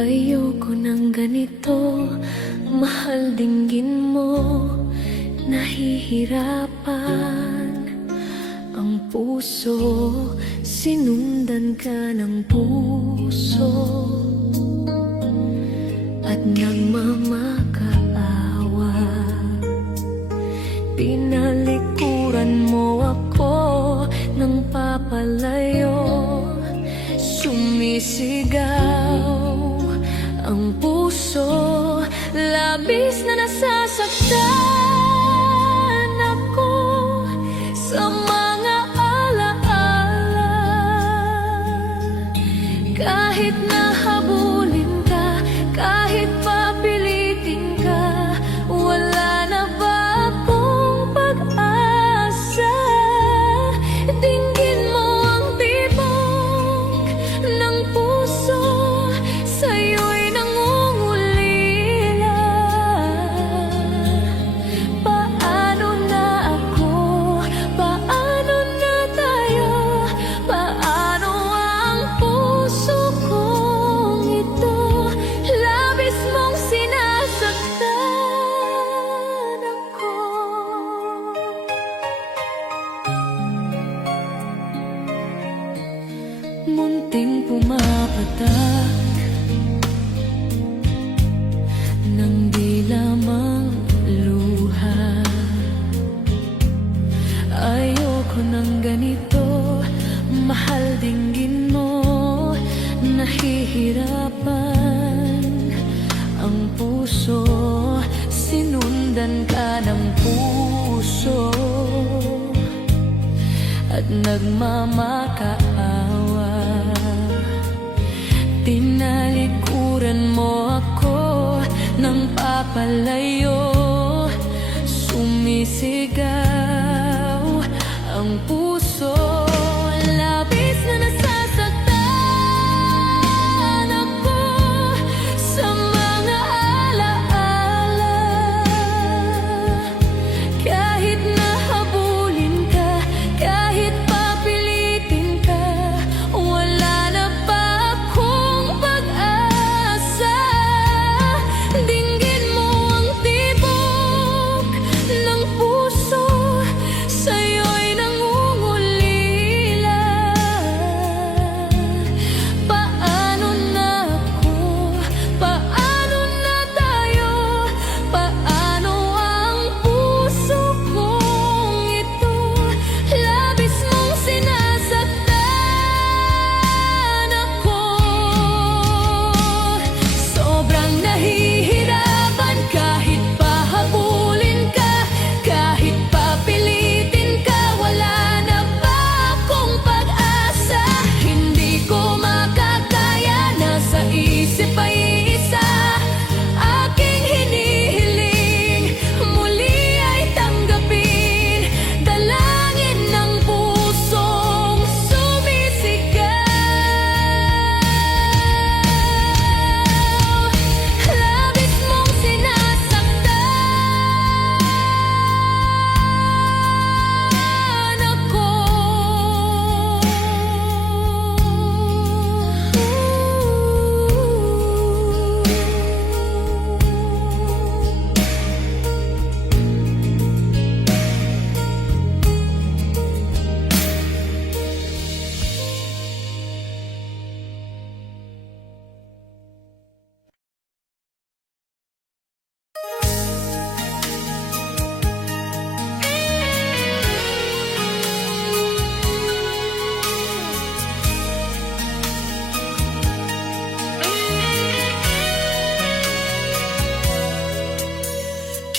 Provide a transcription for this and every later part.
Ayoko ng ganito, mahal dinggin mo. Nahihirapan ang puso, sinundan ka ng puso at nagmamakaawa. Tinalikuran mo ako ng papalayo, sumisigaw ang puso, labis na nasasaktan ako sa mga alaala. Kahit nahabulin ka, kahit papilitin ka, wala na ba akong pag-asa? Dinggin mo ang tibok ng puso, sa'yo'y nangungulila. Paano na ako? Paano na tayo? Paano ang puso kong ito? Labis mong sinasaktan ako. Munting pumapatak ng di lamang luha. Ayoko ng ganito, mahal dinggin mo. Nahihirapan ang puso, sinundan ka ng puso at nagmamakaawa. Tinalikuran mo ako ng papalayo, sumisigaw ang puso, labis na nasasaktan ako sa mga alaala. Kahit nahabulin ka, kahit papilitin ka, wala na ba akong pag-asa? Dinggin mo ang tibok ng puso, sa'yo'y nangungulila. Paano na ako? Paano na tayo? Paano ang puso kong ito? Labis mong sinasaktan ako. Sobrang nahihirapan kahit pahabulin ka, kahit papilitin ka, wala na ba akong pag-asa? Hindi ko makakaya, nasa isip ay isa, aking hinihiling, muli ay tanggapin, dalangin ng pusong sumisigaw. Labis mong sinasaktan ako.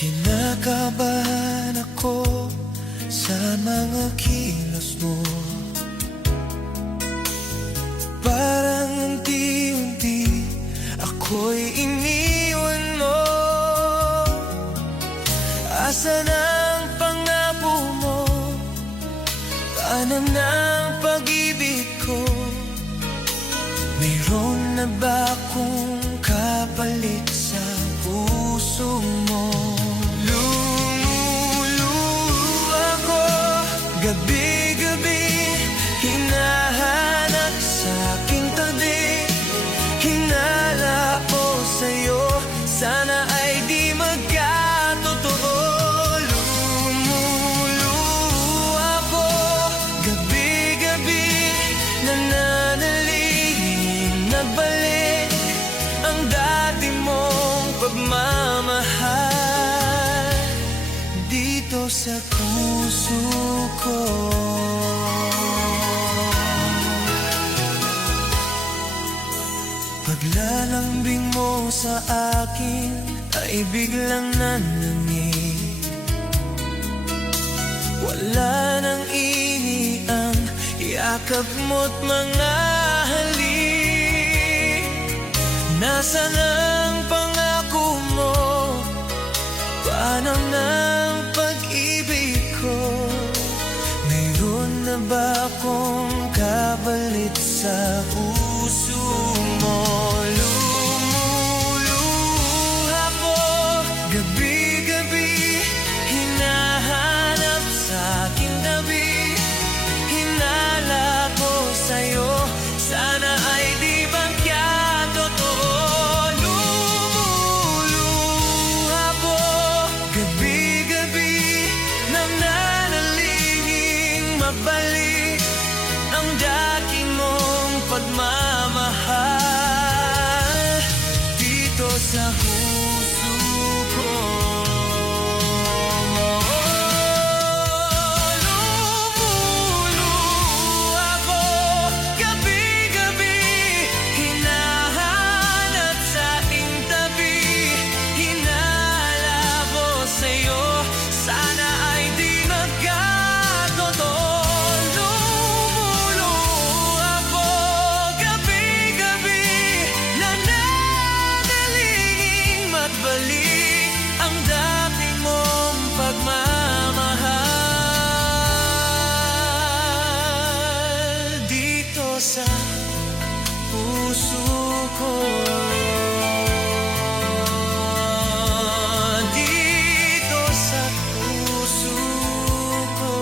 Kinakabahan ako sa mga kilos mo, parang unti-unti ako'y iniwan mo. Asan ang pangako mo? Tanan ng pag-ibig ko? Mayroon na ba akong kapalit sa puso mo? Lumuluha ko gabi-gabi, hinahanap sa aking tabi, hinala sa puso ko. Paglalambing mo sa akin ay biglang nanangin. Wala nang ihi ang yakap mo't mga halik. Nasaan ang pangako mo? Paano ng pag-ibig ko? Mayroon na ba akong kapalit sa puso mo? Lumuluha ko gabi-gabi, hinahanap sa aking tabi. Hinala ko sa'yo, sana ay di bangkya totoo. Lumuluha ko gabi-gabi, nananalangin mabalik ang dati mong pagmamahal dito sa puso ko. Lumuluha ko gabi-gabi, hinahanap sa aking tabi. Hinala ko sa'yo, sana ay di magkatotoo. Lumuluha ko gabi-gabi, nananalangin magbalik ang dati mong pagmamahal dito sa puso ko. Dito sa puso ko.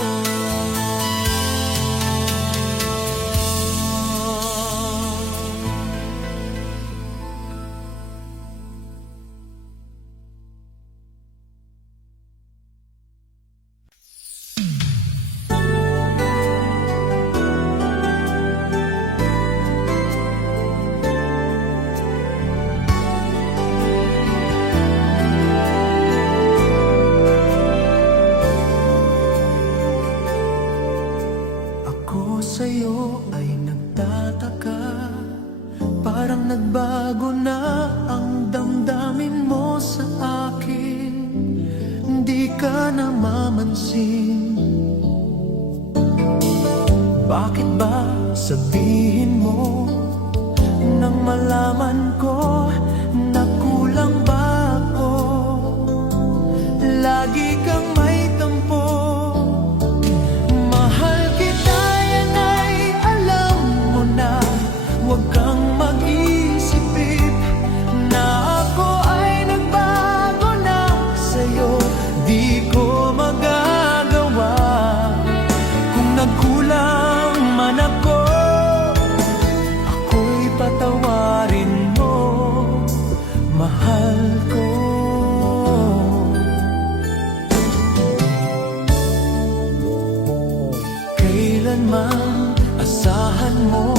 Ako sa'yo ay nagtataka, parang nagbago na ang damdamin mo sa akin. Hindi ka namamansin. Bakit ba sabihin mo nang malaman ko na kulang ba ako? Lagi kang may tampo. Mahal kita, yan ay alam mo na. Huwag kang mag-isip na ako ay nagbago na sa'yo. Di ko magagawa kung nagkulang man ako. Ako'y patawarin mo, mahal ko. Kailanman asahan mo,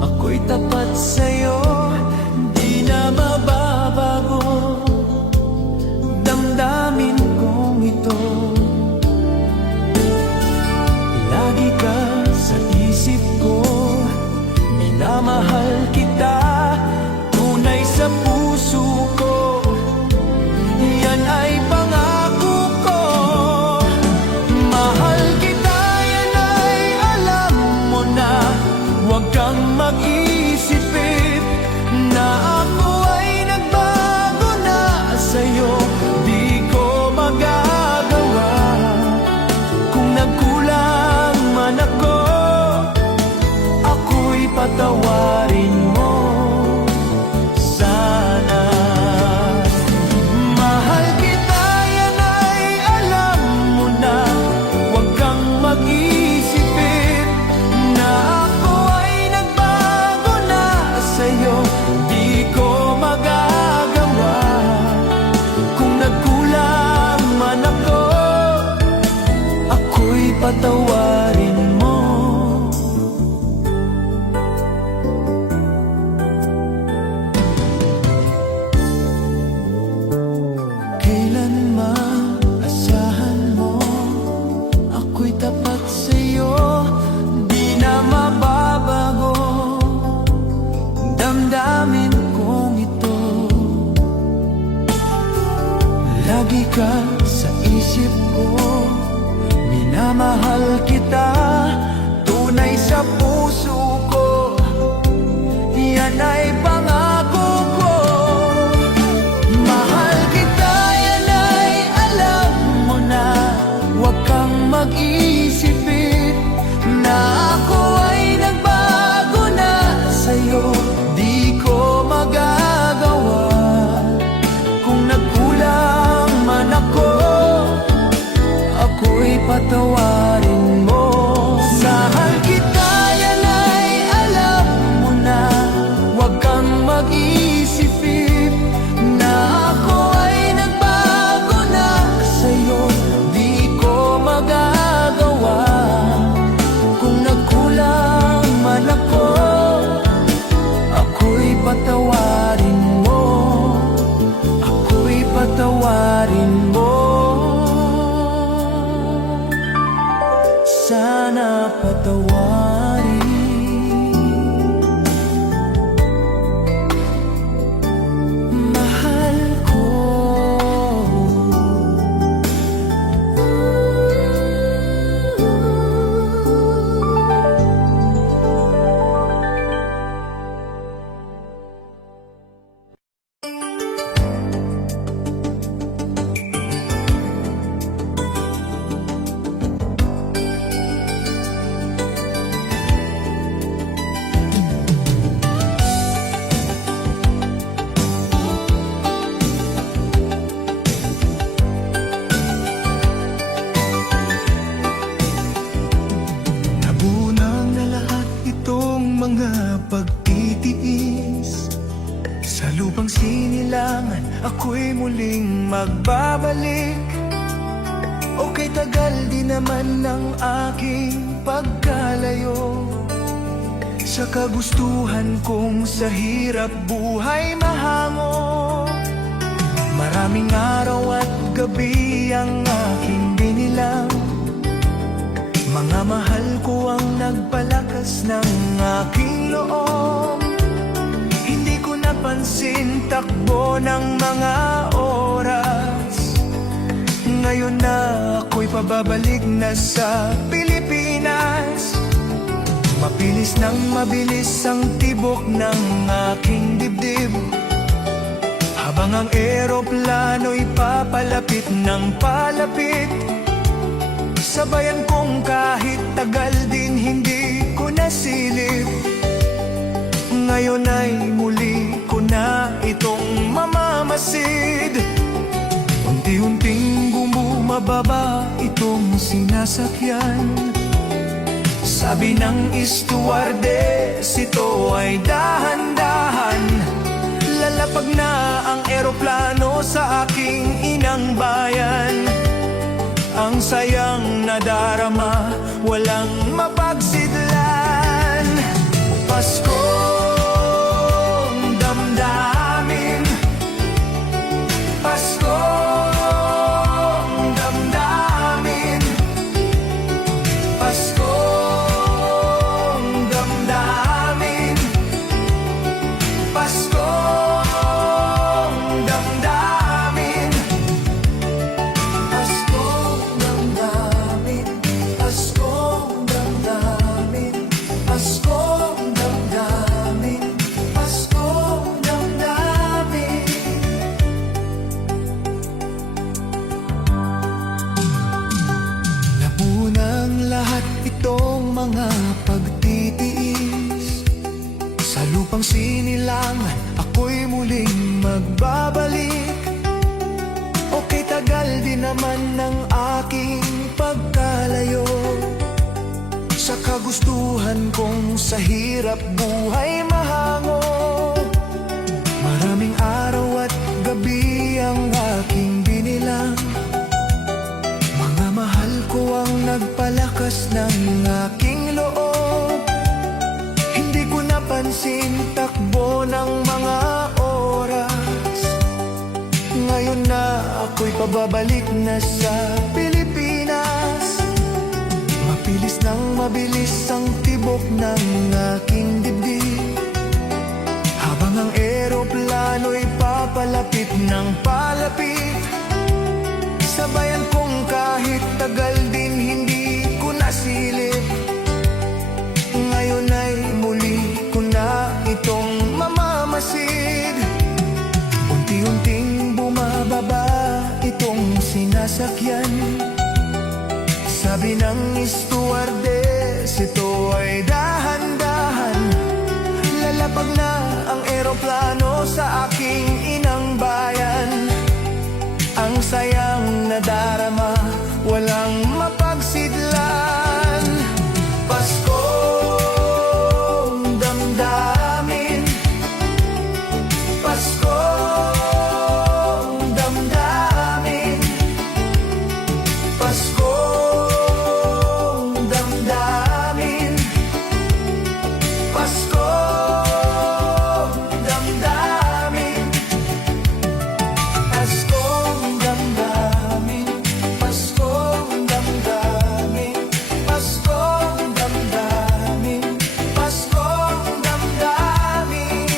ako'y tapat sa'yo, di na mababago damdamin kong ito. Lagi ka sa isip ko, minamahal kita, tunay sa puso ko. Yan ay pangako ko. Mahal kita, yan ay alam mo na. Huwag kang mag-isip na ako ay nagbago na sa'yo. Di ko magagawa kung nagkulang man ako. Ako'y patawarin mo sana. Mahal kita, yan ay alam mo na. Huwag kang mag-isip na ako ay nagbago na sa'yo. Di ko magagawa kung nagkulang man ako. Ako'y patawarin mo. Kailanman asahan mo, mga pagtitiis. Sa lupang sinilangan, ako'y muling magbabalik. Okay, tagal di naman ng aking pagkalayo sa kagustuhan kong sa hirap buhay mahango. Maraming araw at gabi ang aking binilang. Mga mahal ko ang nagpalakas ng aking loob. Hindi ko napansin takbo ng mga oras. Ngayon na ako'y pababalik na sa Pilipinas. Mapilis nang mabilis ang tibok ng aking dibdib, habang ang eroplano'y papalapit ng palapit. Sabayan kong kahit tagal din hindi ko nasilip. Ngayon ay muli ko na itong mamamasid. Unti-unting bumababa itong sinasakyan. Sabi ng stewardess, ito ay dahan-dahan. Lalapag na ang eroplano sa aking inang bayan. Ang sayang nadarama, walang mapagsidlan. Paskong damdamin, Paskong damdamin, Paskong damdamin, Paskong damdamin, Paskong damdamin, Paskong damdamin, Paskong damdamin, Paskong damdamin. Napunang lahat itong mga pagtitiis. Sa lupang sinilangan, ako'y muling magbabalik. Okay, tagal din naman ng aking pagkalayo sa kagustuhan kong sa hirap buhay mahango. Maraming araw at gabi ang aking binilang. Mga mahal ko ang nagpalakas ng aking loob. Hindi ko napansin takbo ng mga oras. Ngayon na ako'y pababalik na sa Pilipinas. Mapilis nang mabilis ang tibok ng aking dibdib, habang ang eroplano'y papalapit ng palapit. Sabayan kong kahit tagal din hindi ko nasilip. Ngayon ay muli ko na itong mamamasid. Unti-unting bumababa itong sinasakyan. Sabi ng stewardess, ito ay dahan-dahan. Lalapag na ang eroplano sa aking inang bayan. Ang sayang nadarama, walang mapagsidlan. Paskong damdamin, Paskong damdamin, Paskong damdamin, Paskong damdamin, Paskong damdamin, Paskong damdamin, Paskong damdamin, Paskong damdamin.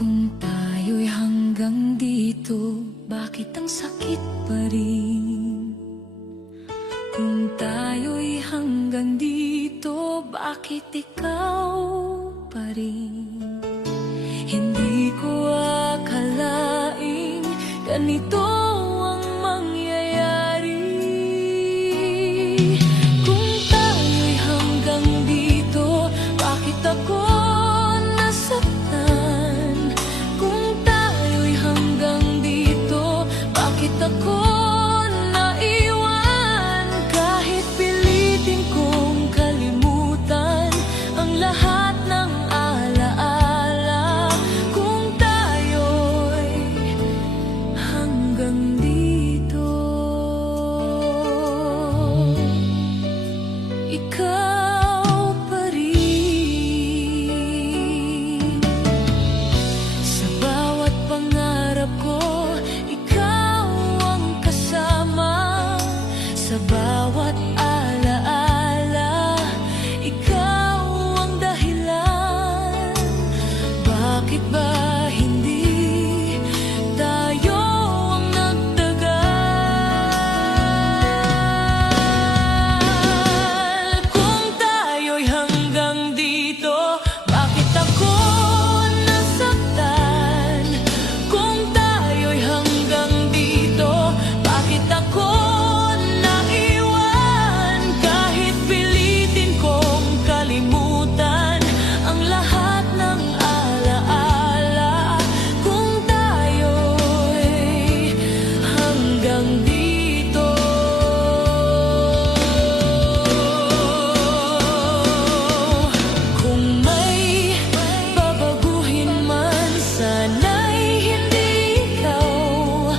Kung tayo'y hanggang dito, bakit ang sakit pa rin? Kung tayo'y hanggang dito, bakit ikaw pa rin? Hindi ko akalaing ganito ang mangyayari. Kung tayo'y hanggang dito, bakit ako nasaktan? Kung tayo'y hanggang dito, bakit ako naiwan? Kahit pilitin kong kalimutan ang lahat ng alaala, kung tayo'y hanggang dito, ikaw pa rin. Sa bawat pangarap ko, ikaw ang kasama. Sa bawat alaala, ikaw ang dahilan. Bakit ba hindi tayo ang nagtagal? Kung tayo'y hanggang dito, bakit ako nasaktan? Kung tayo'y hanggang dito, bakit ako naiwan? Kahit pilitin kong kalimutan ang lahat ng alaala, kung tayo'y hanggang dito. Kung may babaguhin man, sana'y hindi ikaw.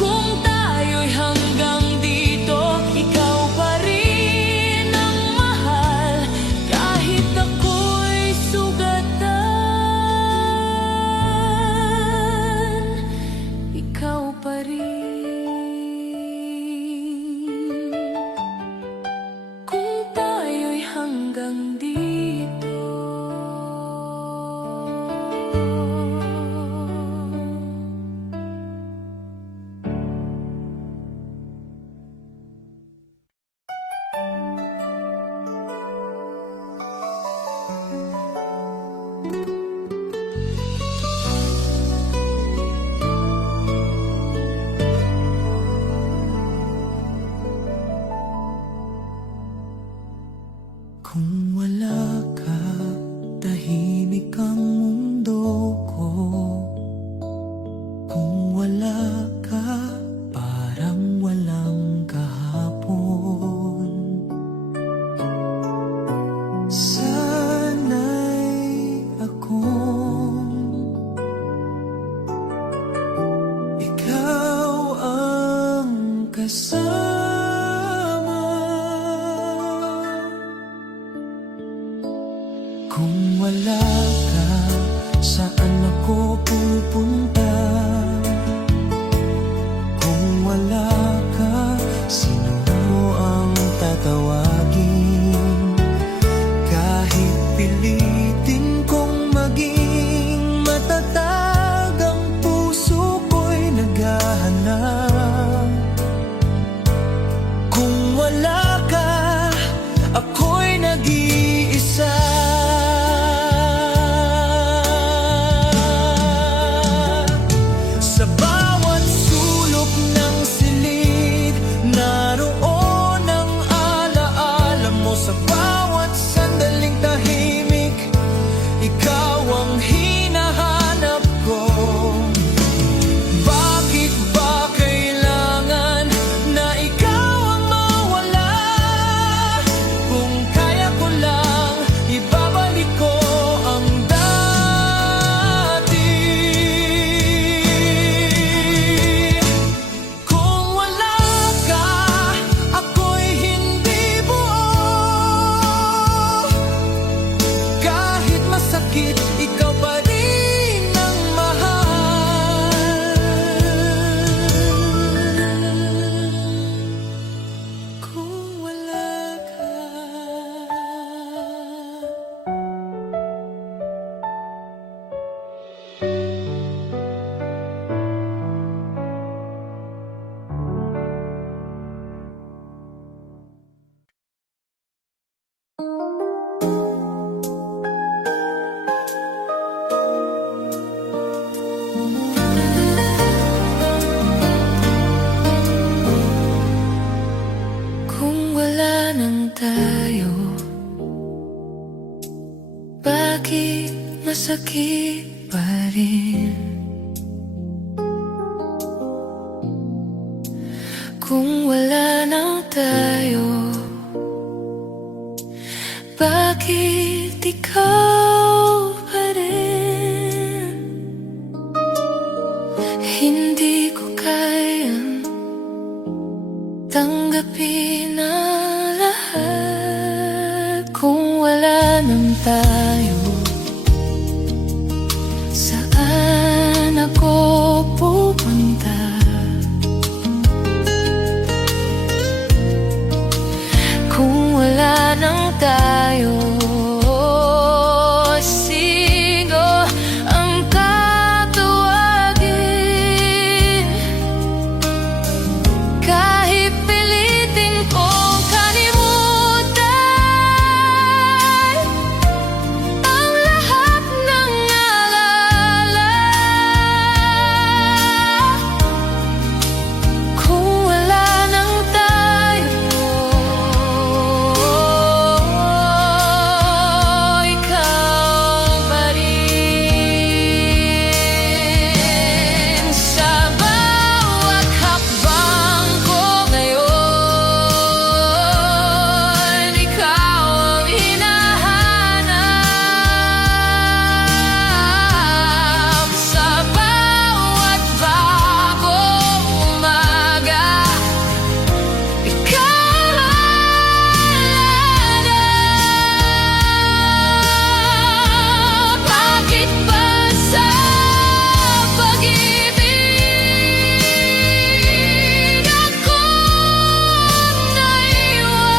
Kung tayo'y hanggang dito, ikaw pa rin ang mahal. Kahit ako'y sugatan, ikaw pa rin. Kung tayo'y hanggang dito. Kung wala ka, tahimik ang mundo ko. Kung wala ka, parang walang kahapon. Sana'y akong ikaw ang kasama. Kung wala ka, saan ako pupunta? Kung wala ka, sino ang tatawagin? Kahit pilitin kong maging matatag, ang puso ko'y naghahanap. Kung wala ka, ako'y nag-iisa. sakit pa rin. Kung wala nang tayo, bakit ikaw pa rin? Hindi ko kayang tanggapin ang lahat. Kung wala nang tayo, saan ako pupunta? Kung wala nang tayo, sino ang tatawagin? Kahit pilitin kong kalimutan ang lahat ng alala, kung wala nang tayo, ikaw pa rin. Sa bawat hakbang ko ngayon, ikaw ang hinahanap. Sa bawat bagong umaga, ikaw ang hanap. Bakit ba sa pag-ibig ako naiwan?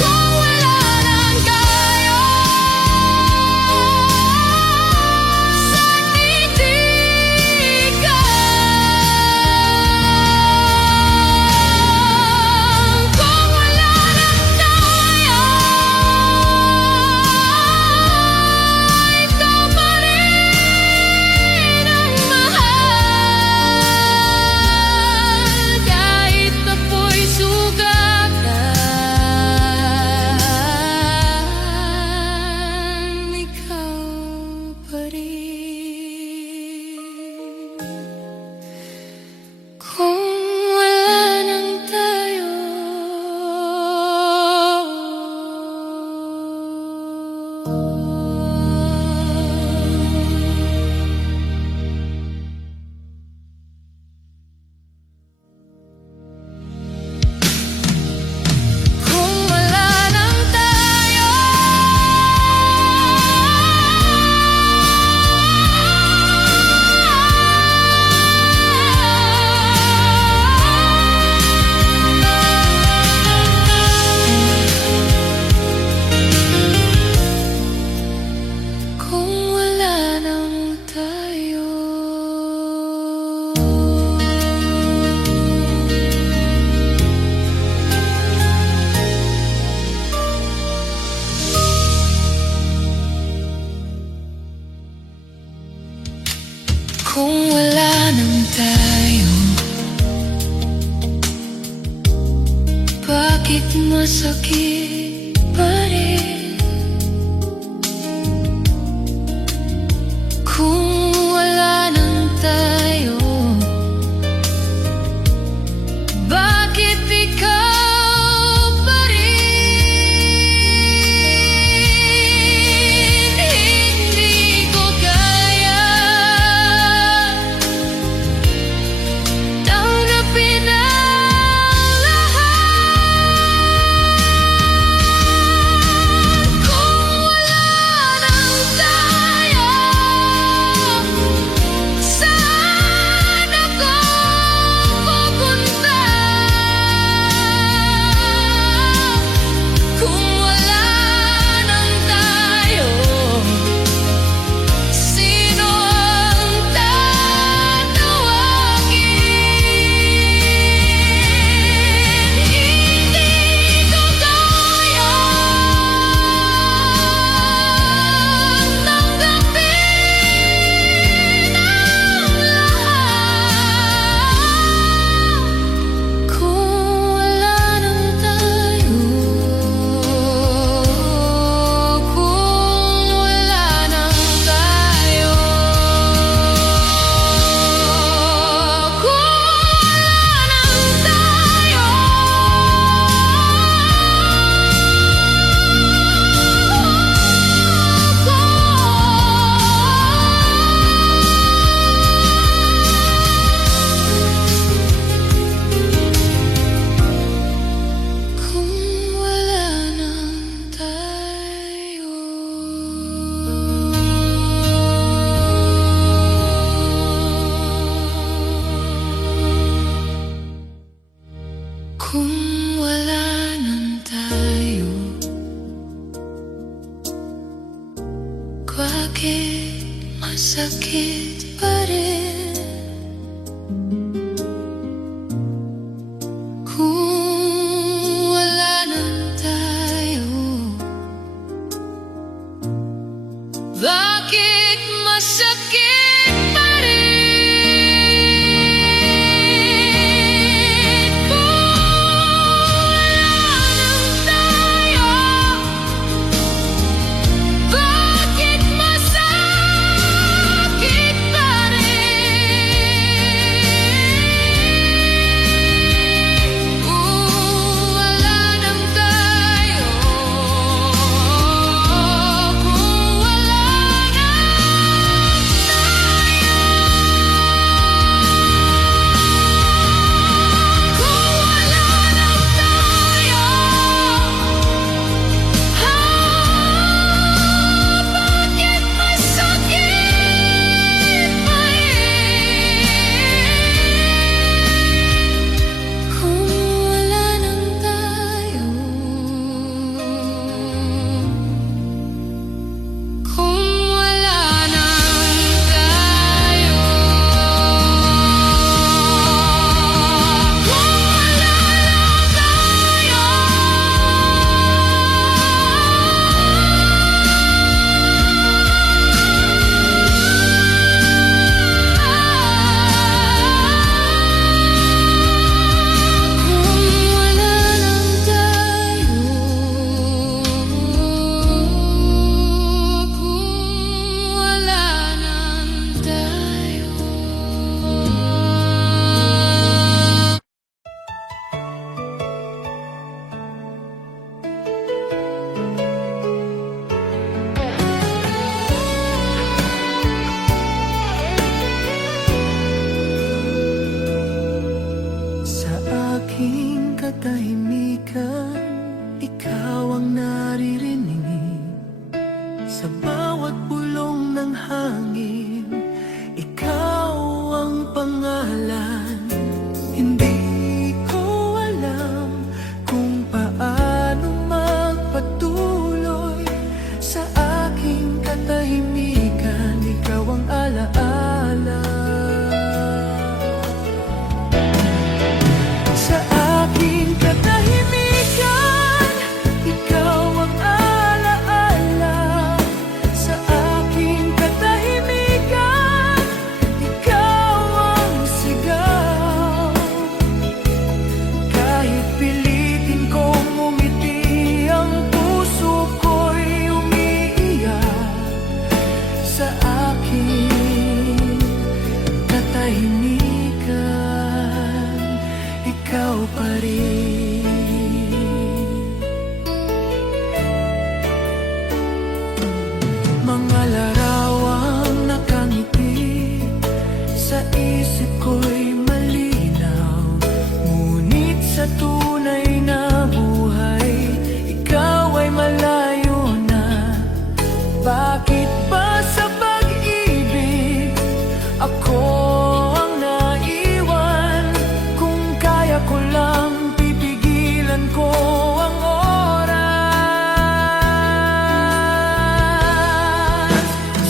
Kung wala nang tayo, saan titigan? Kung wala nang tayo, ikaw pa rin ang mahal. Kahit ako'y sugatan, ikaw pa rin. Kung wala nang tayo, kung wala nang tayo, kung wala nang tayo. Kung wala nang tayo, bakit masakit pa rin? Kung wala nang tayo, bakit ikaw pa rin? Hindi ko kaya tanggapin ang lahat. bakit pa rin kung wala na tayo? Bakit masakit pa rin kung wala na tayo? Bakit masakit pa rin kung wala na tayo? Kung wala na bakit masakit pa rin kung wala na tayo? Kung wala na tayo? Kung wala na Sa aking katahimikan, ikaw ang naririnig. Sa bawat bulong ng hangin, ikaw ang pangalan. Hindi ko alam kung paano magpatuloy. Sa aking katahimikan, ikaw ang alaala. Sa aking katahimikan, ikaw ang alaala. Sa aking katahimikan, ikaw ang sigaw. Kahit pilitin kong umiti, ang puso ko'y umiiyak. Sa aking katahimikan, ikaw pa rin. Mga larawang nakangiti, sa isip ko'y malinaw. Ngunit sa tunay na buhay, ikaw ay malayo na. Bakit ba sa pag-ibig ako ang naiwan? Kung kaya ko lang, pipigilan ko ang oras.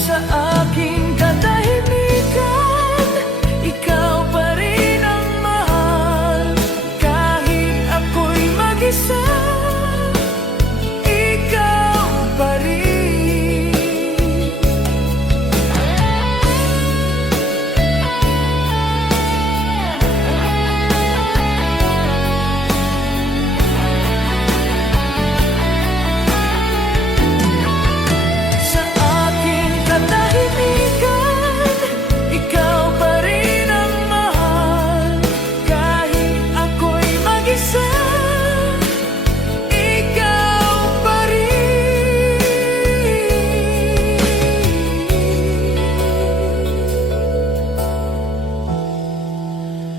Sa aking katahimikan, ikaw pa rin ang mahal. Kahit ako'y mag-isa, ikaw pa rin. Sa aking katahimikan, ikaw pa rin ang mahal. Kahit ako'y mag-isa, ikaw pa rin.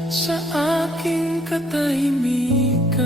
Sa aking katahimikan.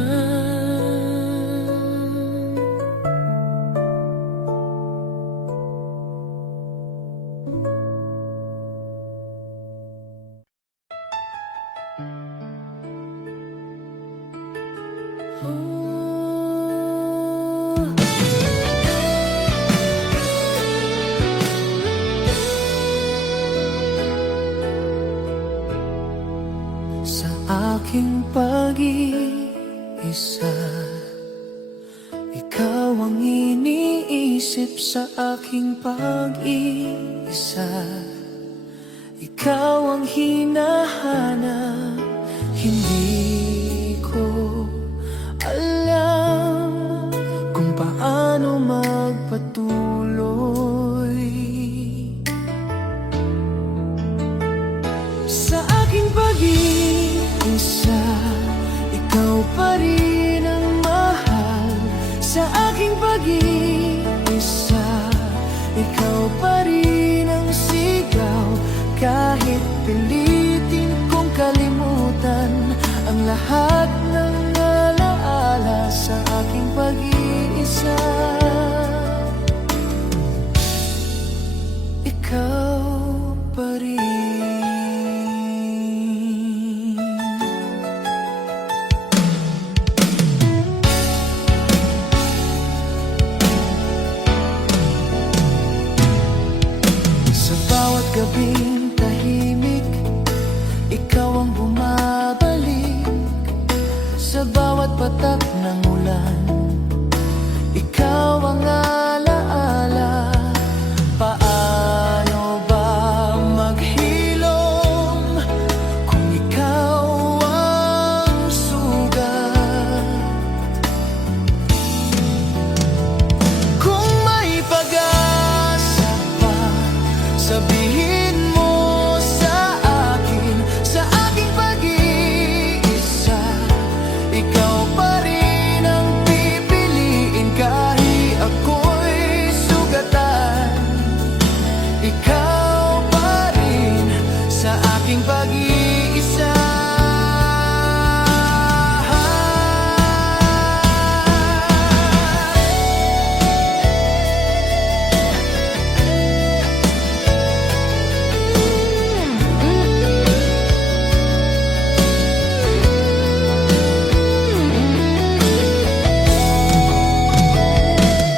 aking pag-iisa. Ikaw ang iniisip sa aking pag-iisa. Ikaw ang hinahanap, hindi ko alam kung paano magpatuloy. Sa aking pag-iisa, ikaw pa rin ang mahal. Sa aking pag-iisa, ikaw pa rin ang sigaw. Kahit pilitin kong kalimutan ang lahat ng alaala sa aking pag-iisa, ikaw pa rin. Sa bawat gabing tahimik, ikaw ang bumabalik. Sa bawat patak ng ulan, ikaw ang alaala. Paano ba maghilom kung ikaw ang sugat? Kung may pag-asa pa, sabihin mo sa akin. Sa aking pag-iisa, ikaw pa rin ang pipiliin. Kahit ako'y sugatan, ikaw pa rin sa aking pag-iisa.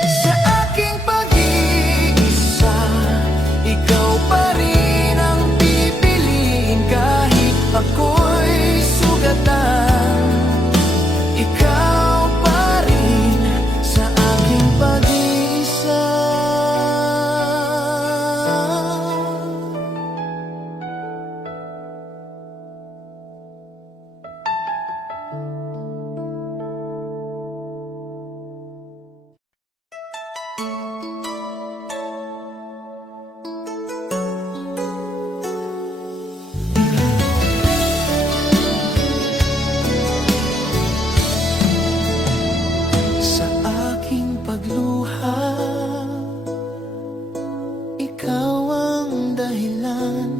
Sa aking pag-iisa, ikaw pa rin ang pipiliin. Kahit ako'y sugatan, ikaw pa rin sa aking pag-iisa. Sa aking pagluha, ikaw ang dahilan.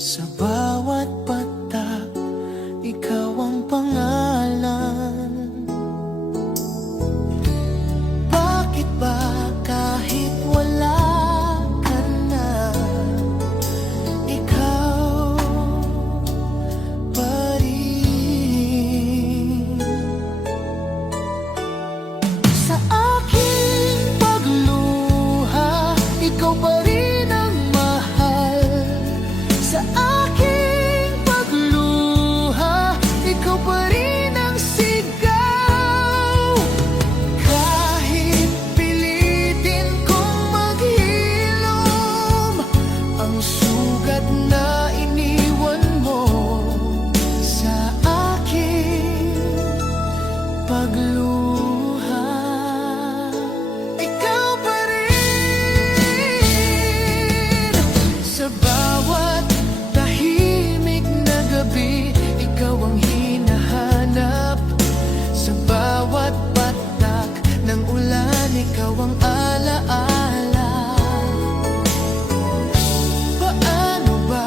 Sa bawat patak, ikaw ang pangalan. Bakit ba kahit wala ka na, ikaw pa rin? Sa aking pagluha, ikaw pa rin ang mahal. Sa aking pagluha, ikaw pa rin ang sigaw. Kahit pilitin kong maghilom ang sugat na iniwan mo sa aking pagluha, ikaw pa rin. Sa bawat tahimik na gabi, ikaw ang hinahanap. Sa bawat patak ng ulan, ikaw ang alaala. Paano ba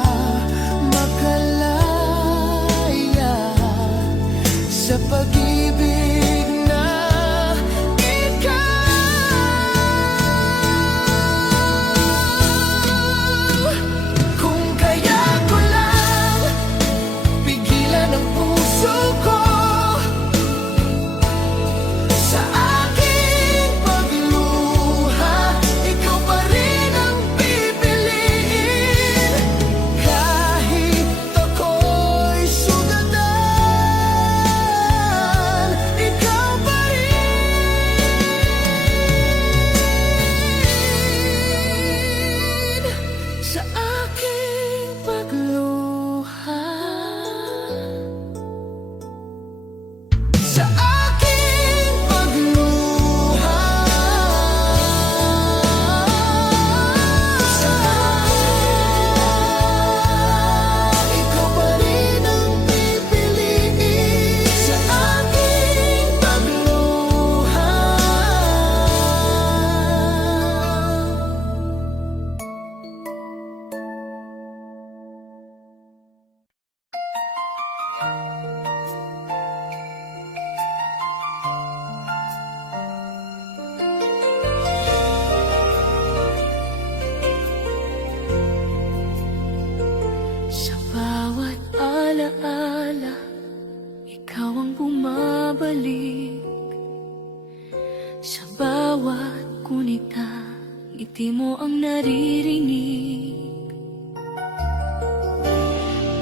di mo ang naririnig?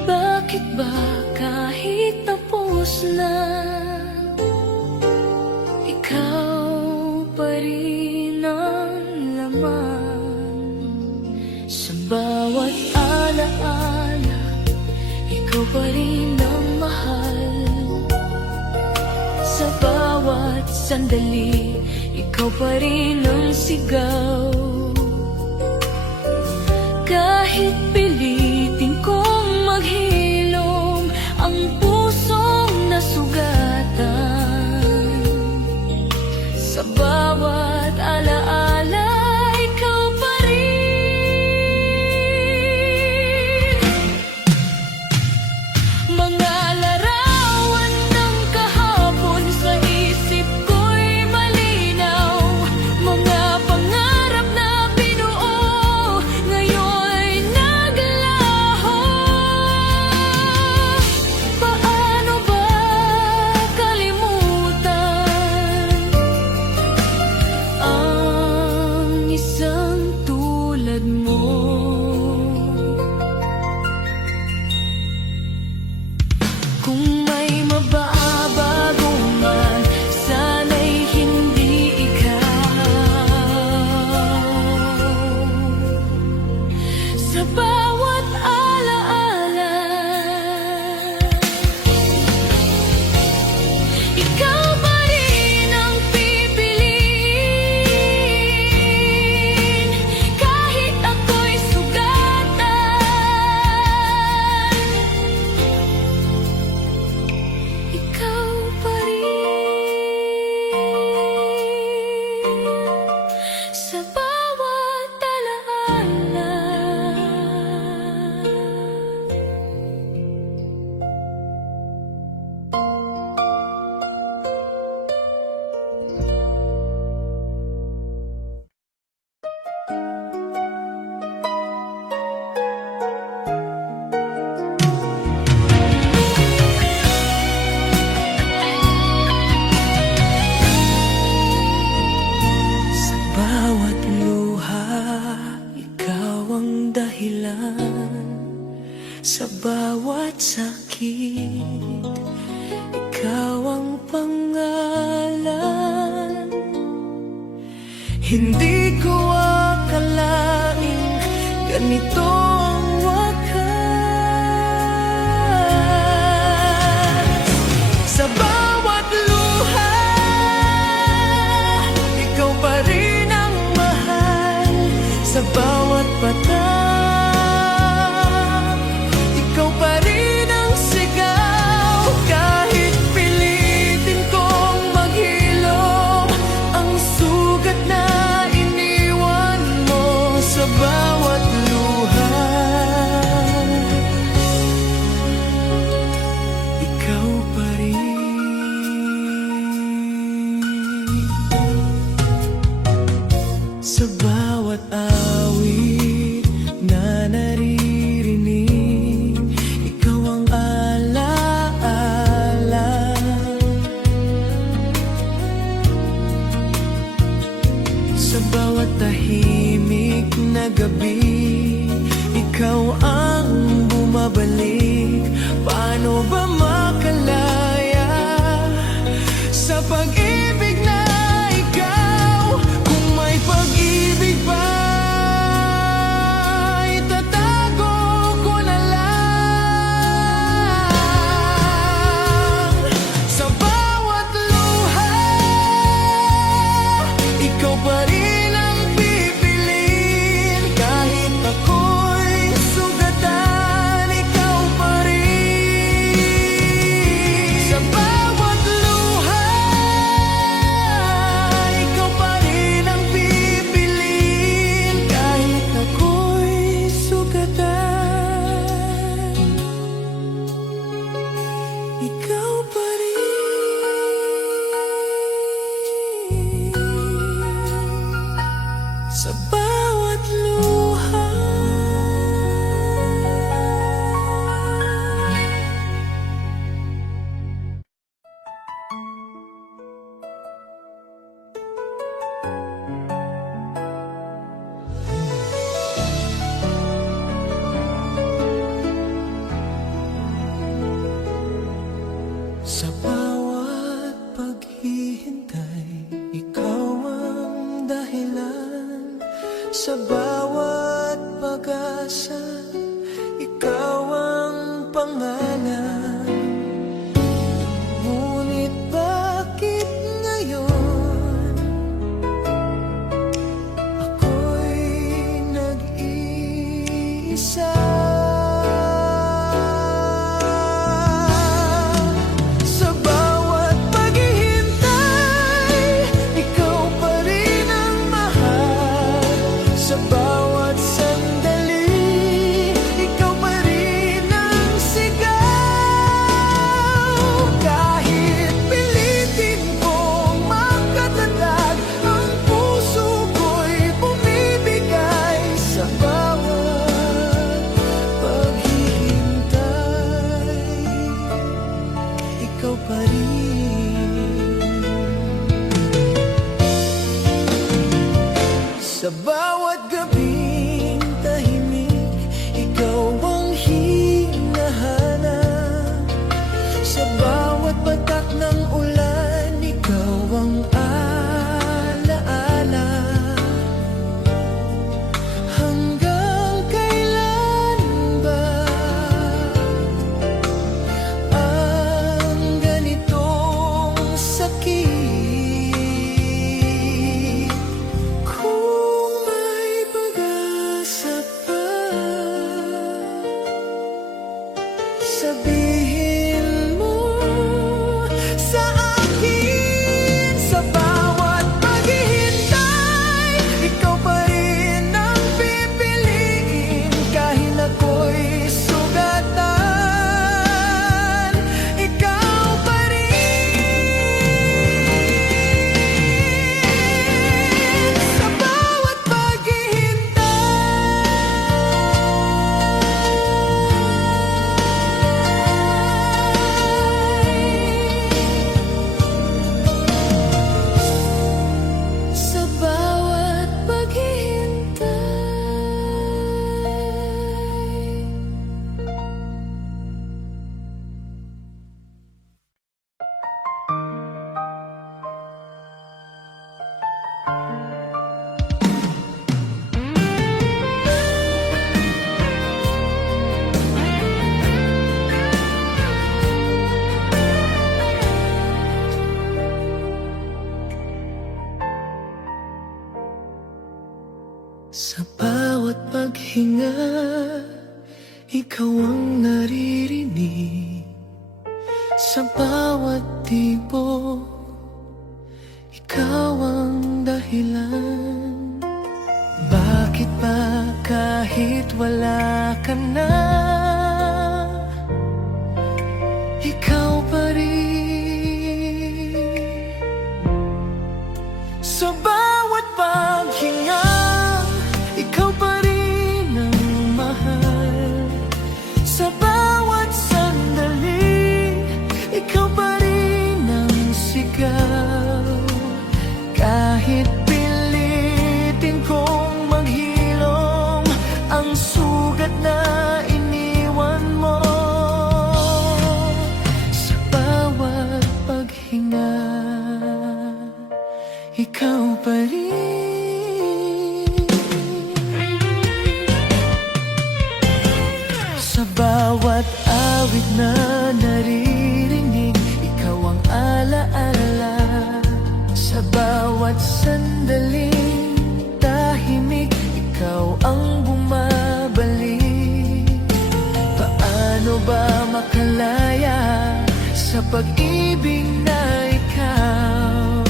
Bakit ba kahit tapos na, ikaw pa rin ang laman? Sa bawat alaala, ikaw pa rin ang mahal. Sa bawat sandali, ikaw pa rin ang sigaw. Kahit pilitin kong maghilom ang pusong nasugatan, sa bawat alaala, ikaw pa rin. Mga larawan ng kahapon sa isip ko'y malinaw. Mga pangarap na binuo ngayon'y naglaho. Paano ba kalimutan ang isang tulad mo? Kung may mababago man, sana'y hindi ikaw. Sa bawat alaala, ikaw pa rin ang pipiliin. Kahit ako'y sugatan, ikaw pa rin. Sa bawat alaala. Sa bawat luha, ikaw ang dahilan. Sa bawat sakit, ikaw ang pangalan. Hindi ko akalaing ganito ang wakas. Sa bawat luha, ikaw pa rin ang mahal. Sa bawat patak, ikaw pa rin ang sigaw. Kahit pilitin kong maghilom ang sugat na iniwan mo. Sa bawat luha, ikaw pa rin. Sa bawat awit na naririnig, ikaw ang alaala. Sa bawat tahimik na gabi, ikaw ang bumabalik. Paano ba makalaya sa pag-ibig na ikaw? Kung may pag-ibig pa, itatago ko na lang. Sa bawat luha, ikaw pa rin ang pipiliin. Kahit ako'y sugatan, ikaw pa Sa bawat paghihintay, ikaw ang dahilan. Sa bawat pag-asa, ikaw ang pangalan. Ngunit bakit ngayon ako'y nag-iisa? Sa bawat paghihintay, ikaw pa rin ang mahal. Sa bawat sandali, ikaw pa rin ang sigaw. Kahit pilitin kong makatatag, ang puso ko'y bumibigay. Sa bawat paghihintay, ikaw pa rin. Sa bawat gabing tahimik, ikaw ang hinahanap. Sa bawat patak ng ulan, ikaw ang alaala. Hanggang kailan ba ang ganitong sakit? Kung may pag-asa pa, sabihin mo sa akin. Sa bawat paghihintay, ikaw pa rin ang pipiliin. Kahit ako'y sugatan, ikaw pa rin. Sa bawat paghihintay, sa bawat paghihintay. Sa bawat paghinga, ikaw ang naririnig. Sa bawat tibok, ikaw ang dahilan. Bakit ba kahit wala ka na, ikaw pa rin? Sa bawat paghinga, ikaw pa rin ang mahal. Sa bawat sandali, ikaw pa rin ang sigaw. Kahit pilitin kong maghilom ang sugat na iniwan mo. Sa bawat paghinga, ikaw pa rin. Sa bawat awit na naririnig, ikaw ang alaala. Sa bawat sandaling tahimik, ikaw ang bumabalik. Paano ba makalaya sa pag-ibig na ikaw?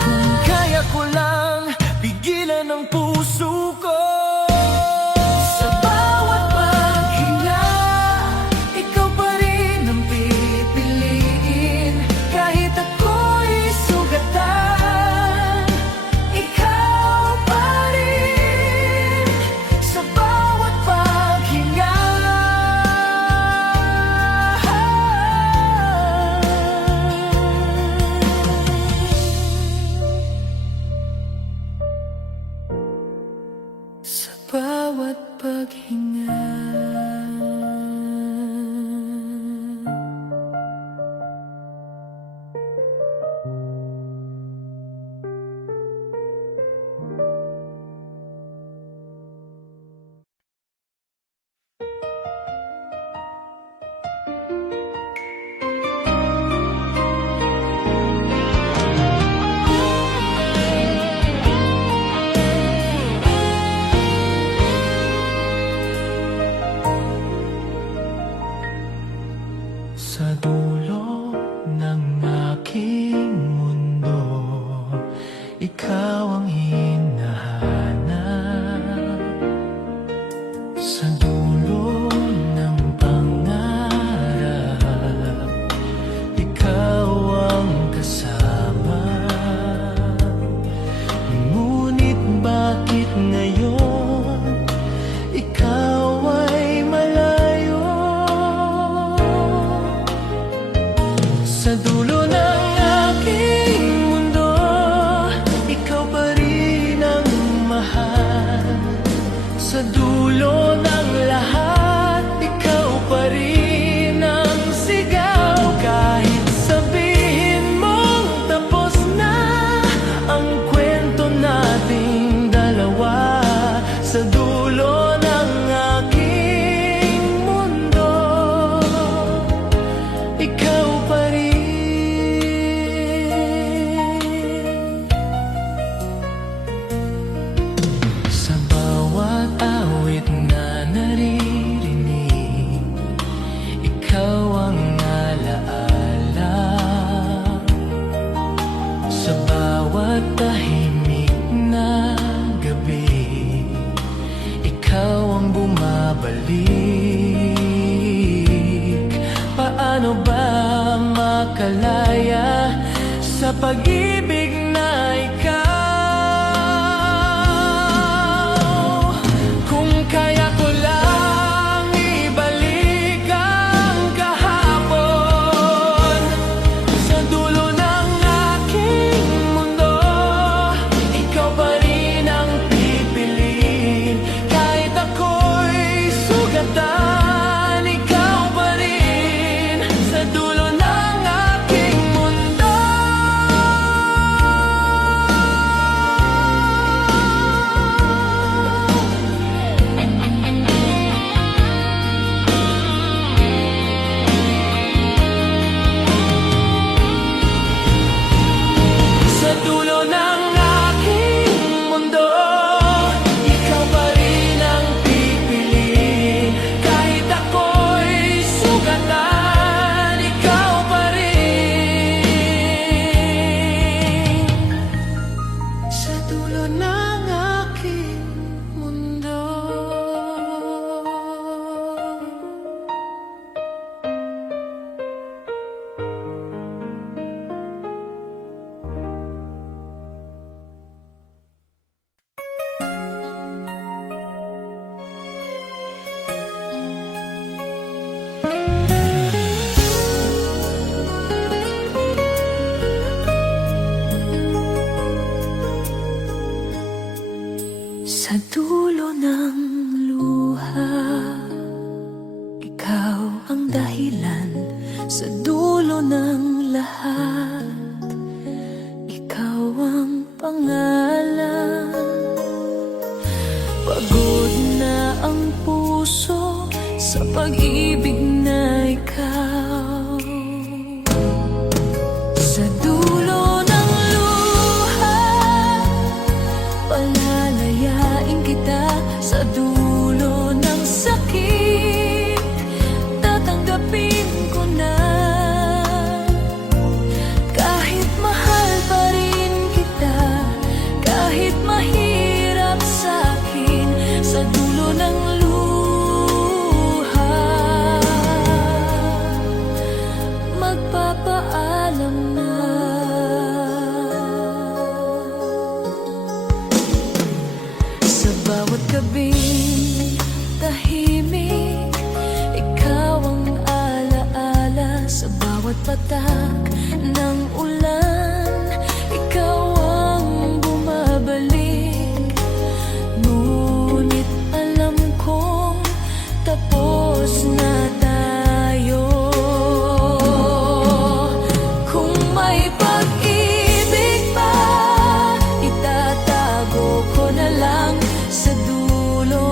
Kung kaya ko lang pigilan ang puso ko. Sa bawat paghinga, ikaw pa rin ang pipiliin. Kahit ako'y sugatan, ikaw pa rin. Sa bawat paghinga, sa bawat paghinga. Sa dulo ng lahat, ikaw pa rin ang sigaw. Kahit sabihin mong tapos na ang kwento nating dalawa, sa dulo ng aking mundo, ikaw pa rin. Sa bawat awit na naririnig, ikaw ang alaala. Sa bawat tahimik na gabi, ikaw ang bumabalik. Paano ba makalaya sa pag-ibig na ikaw? Kung kaya ko lang ibalik ang kahapon, sa dulo ng aking mundo, ikaw pa rin ang pipiliin. Kahit ako'y sugatan, ikaw pa rin sa dulo ng aking mundo. Sa dulo ng aking mundo, ikaw pa rin ang pipiliin. Kahit ako'y sugatan, ikaw pa rin sa dulo ng aking mundo. Sa dulo ng luha, ikaw ang dahilan. Sa dulo ng lahat, ikaw ang pangalan. Pagod na ang puso sa pag-ibig na ikaw. Sa dulo ng luha, palalayain kita. Sa dulo ng sakit, tatanggapin ko na. Kahit mahal pa rin kita, kahit mahirap sa'kin, sa dulo ng luha, magpapaalam na. Sa bawat gabing tahimik, ikaw ang alaala. Sa bawat patak ng ulan, ikaw ang bumabalik. Ngunit alam kong tapos na tayo. Kung may pag-ibig pa, itatago ko na lang sa dulo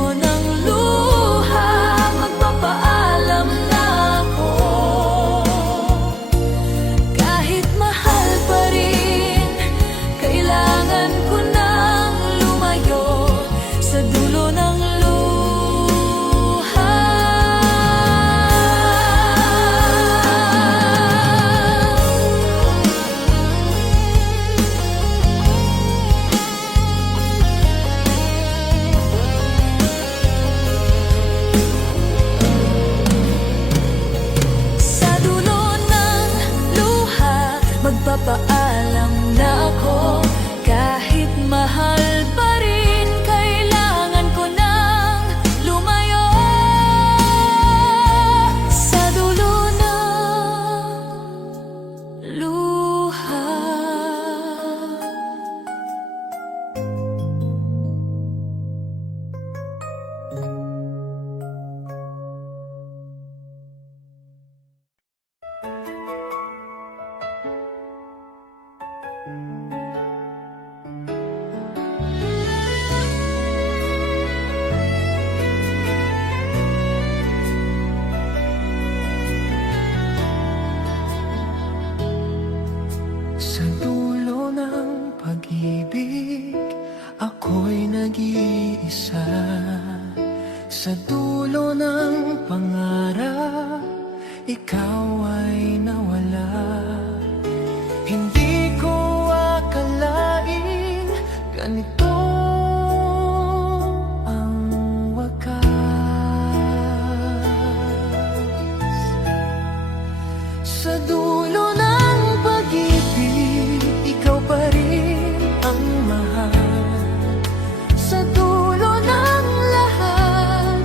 Sa dulo ng pangarap, ikaw ay nawala. Hindi ko akalaing ganito ang wakas. Sa dulo ng pag-ibig, ikaw pa rin ang mahal. Sa dulo ng lahat,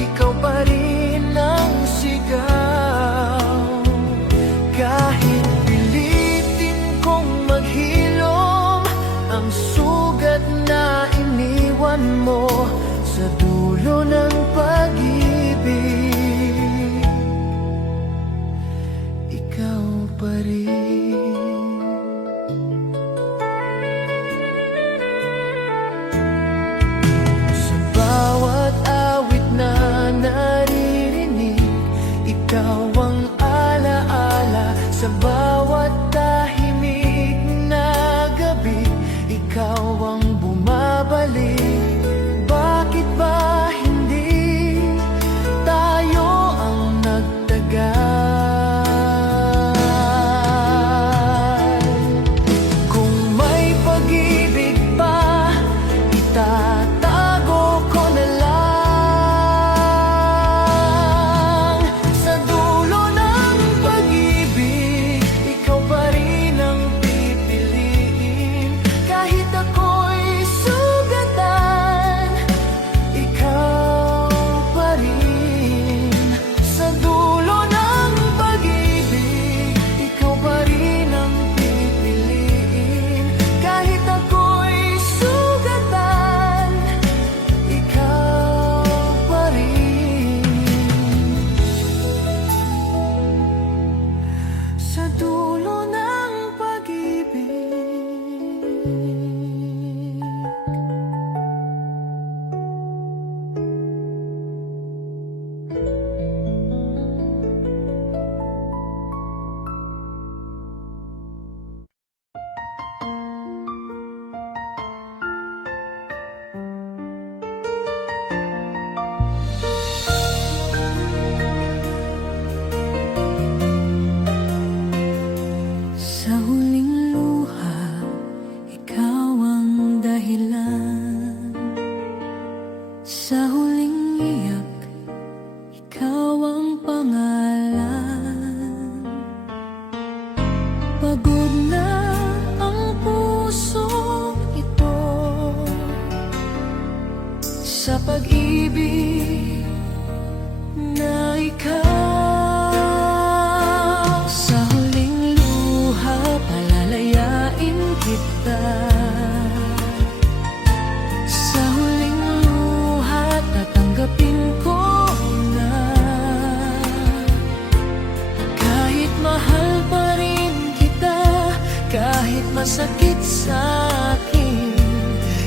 ikaw pa rin ang sigaw. Kahit pilitin kong maghilom ang sugat na iniwan mo sa dulo ng pag-ibig, ikaw pa rin. Sa bawat awit na naririnig, ikaw ang alaala. Sa bawat tahimik na gabi, ikaw ang bumabalik. Bakit ba hindi tayo ang nagtagal? Kung may pag-ibig pa, itatago ko na lang. Sa dulo ng pag-ibig, ikaw pa rin ang pipiliin. Kahit ako'y sugatan, ikaw pa rin. Sa dulo ng pag-ibig, ikaw pa rin ang pipiliin. Kahit ako'y sugatan, ikaw pa rin. Sa dulo ng pag-ibig. Sa huling luha, ikaw ang dahilan. Sa huling iyak, ikaw ang pangalan. Pagod na ang pusong ito sa pag-ibig na ikaw. Sa huling luha, palalayain kita. Sa huling luha, tatanggapin ko na. Kahit mahal pa rin kita, kahit masakit sa akin.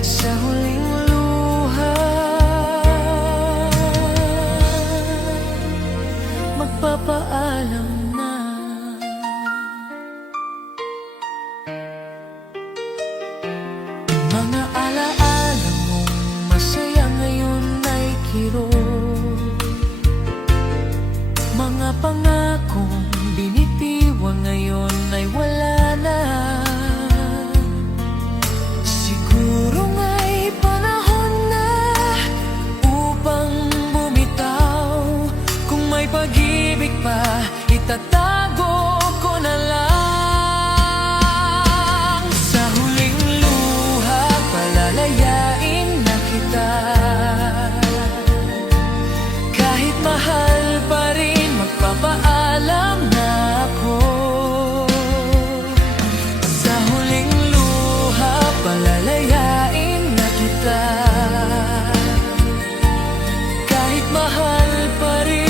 Sa huling luha, magpapaalam na. Mga alaala mong masaya ngayon ay kirot. Mga pangakong binitiwan ngayon ay wala na. Siguro nga'y panahon na upang bumitaw. Kung may pag-ibig pa, itatago ko na lang. Sa huling luha, palalayain na kita. Kahit mahal pa rin, magpapaalam na ako. Sa huling luha, palalayain na kita. Kahit mahal pa rin.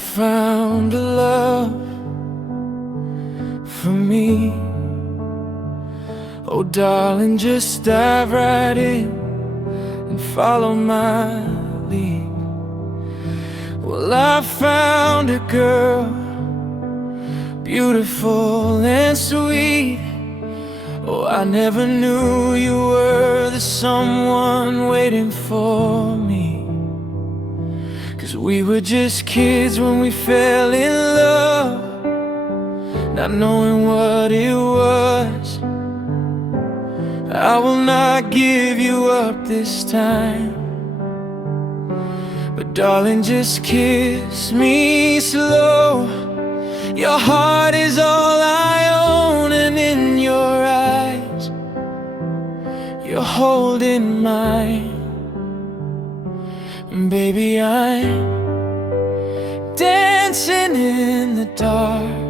found a love for me. Oh darling, just dive right in and follow my lead. Well, I found a girl, beautiful and sweet. Oh, I never knew you were the someone waiting for me. 'Cause we were just kids when we fell in love, not knowing what it was. I will not give you up this time, but darling, just kiss me slow. Your heart is all I own, and in your eyes you're holding mine. Baby, I'm dancing in the dark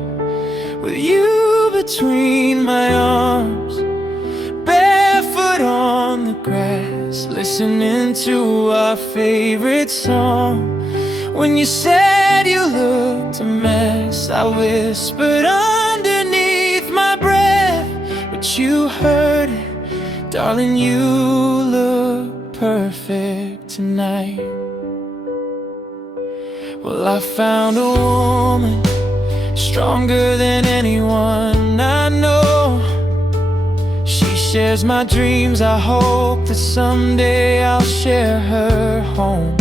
with you between my arms, barefoot on the grass, listening to our favorite song. When you said you looked a mess, I whispered underneath my breath, but you heard it. Darling, you look perfect tonight. Well, I found a woman stronger than anyone I know. She shares my dreams. I hope that someday I'll share her home.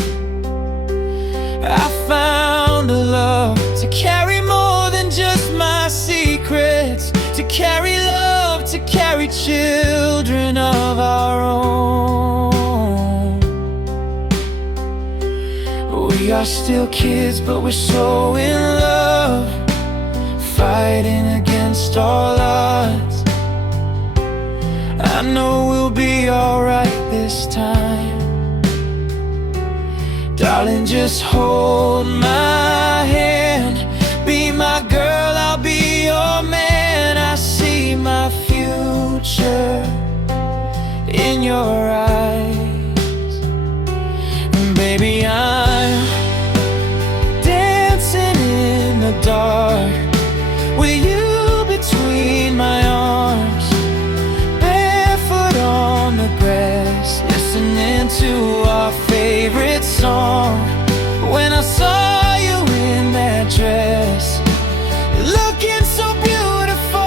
I found a love to carry more than just my secrets, to carry love, to carry children of our own. We are still kids, but we're so in love, fighting against all odds. I know we'll be alright this time. Darling, just hold my hand, be my girl, I'll be your man. I see my future in your eyes. And baby, I'm dancing in the dark with you between my arms, barefoot on the grass, listening to our favorite song. When I saw you in that dress, looking so beautiful,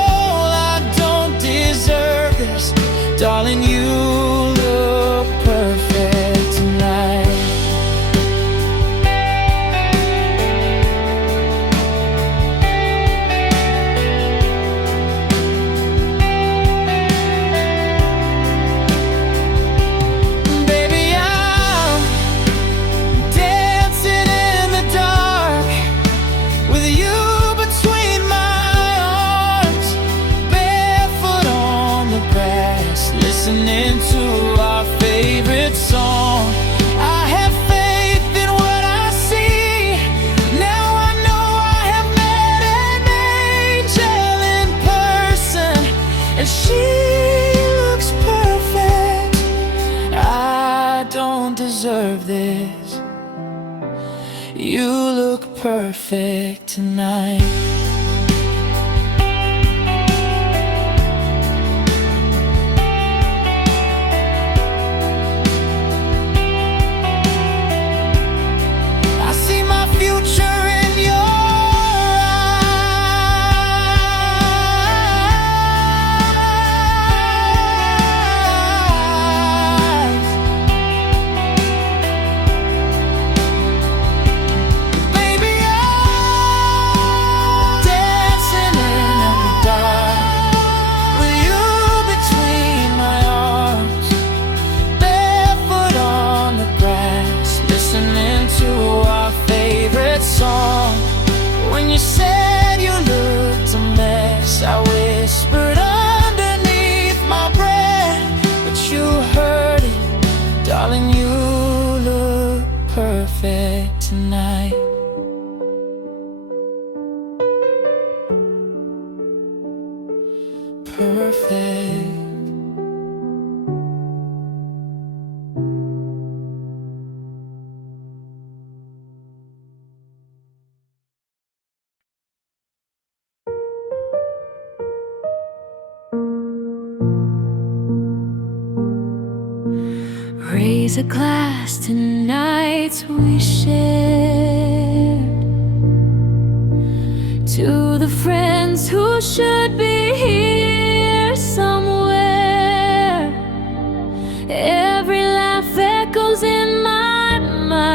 I don't deserve this. Darling, you look perfect tonight. Listening to our favorite song, I have faith in what I see. Now I know I have met an angel in person, and she looks perfect. I don't deserve this. You look perfect tonight. When you said you looked a mess, I whispered underneath my breath, but you heard it. Darling, you look perfect tonight. Perfect. Raise a glass to nights we shared, to the friends who should be here somewhere. Every laugh echoes in my mind,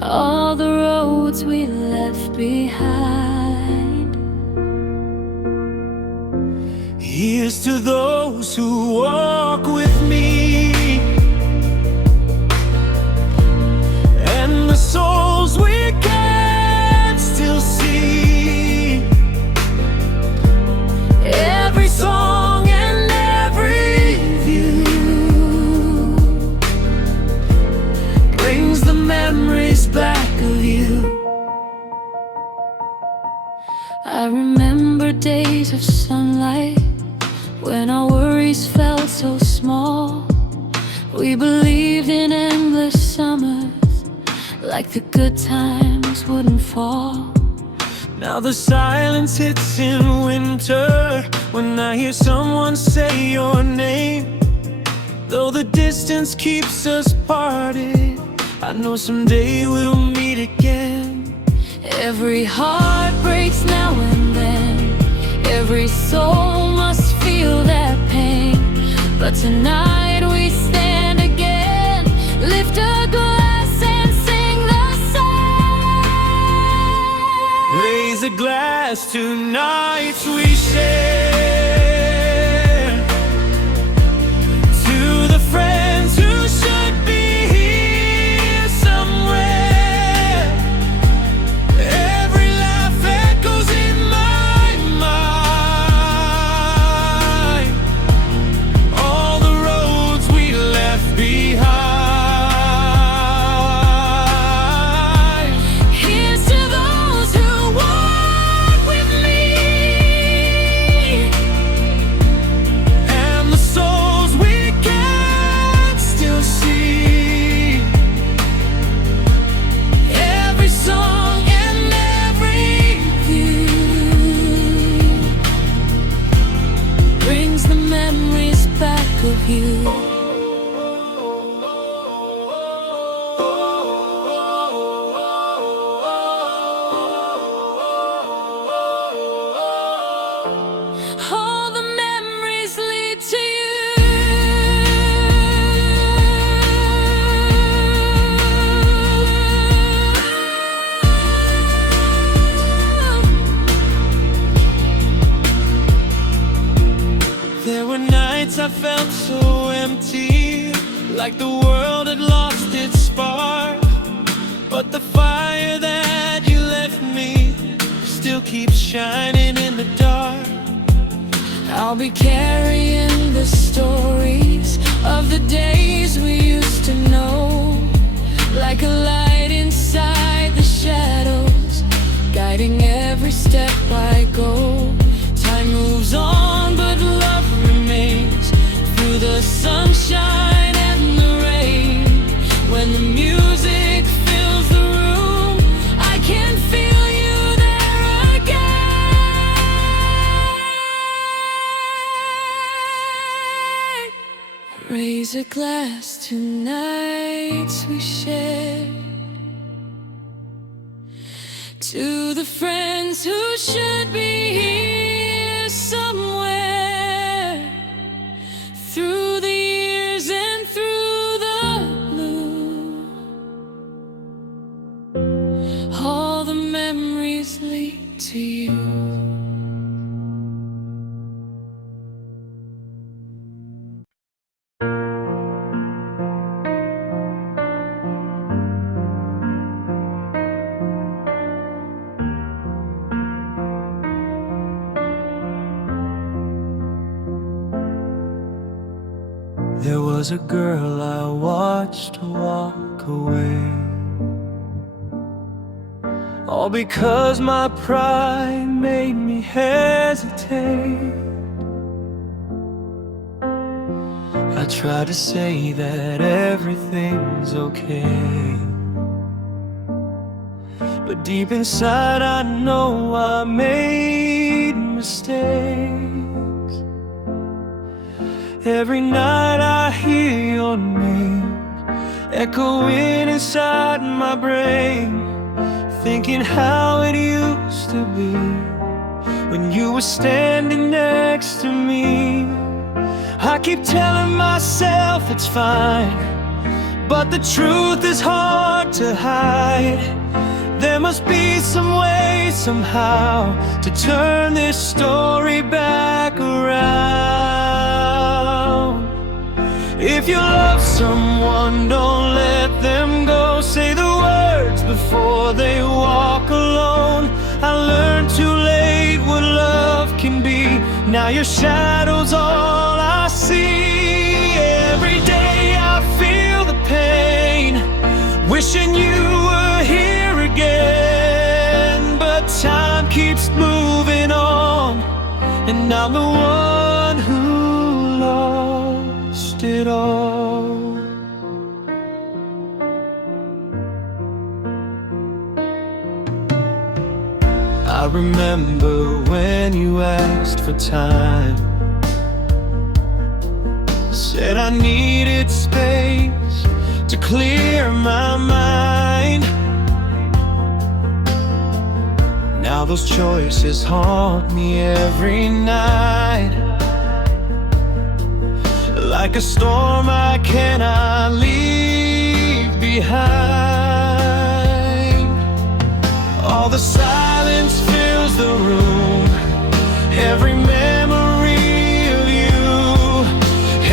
all the roads we left behind. Here's to those who walk with me, and the souls we can still see. Every song and every view brings the memories back of you. I remember days of sunlight when our worries felt so small. We believed in endless summers, like the good times wouldn't fall. Now the silence hits in winter when I hear someone say your name. Though the distance keeps us parted, I know someday we'll meet again. Every heart breaks now and then, every soul must feel that pain. But tonight we stand again, lift a glass and sing the song. Raise a glass to nights we share, to the friends who should be here somewhere. Every laugh echoes in my mind, all the roads we left behind. Here's to those who walk with me, And the souls we can still see. Every song and every you brings the memories back of you. All the memories lead to you. There were nights I felt so empty, like the world had lost its spark. But the fire that you left me still keeps shining in the dark. I'll be carrying the stories of the days we used to know, like a light inside the shadows, guiding every step I go. Time moves on, but love remains through the sunshine and the rain. When the music fills the room, I can feel you there again. Raise a glass to nights we shared, to the friends who should be here somewhere. Through the years and through the blue, all the memories lead to you. There was a girl I watched walk away, all because my pride made me hesitate. I tried to say that everything's okay, but deep inside I know I made mistakes. Every night I hear your name echoing inside my brain, thinking how it used to be when you were standing next to me. I keep telling myself it's fine, but the truth is hard to hide. There must be some way, somehow, to turn this story back around. If you love someone, don't let them go. Say the words before they walk alone. I learned too late what love can be. Now your shadow's all I see. Every day I feel the pain, wishing you were here again. But time keeps moving on, and I'm the one who lost it all. I remember when you asked for time, said I needed space to clear my mind. Now those choices haunt me every night, like a storm I cannot leave behind. All the silence fills the room, every memory of you,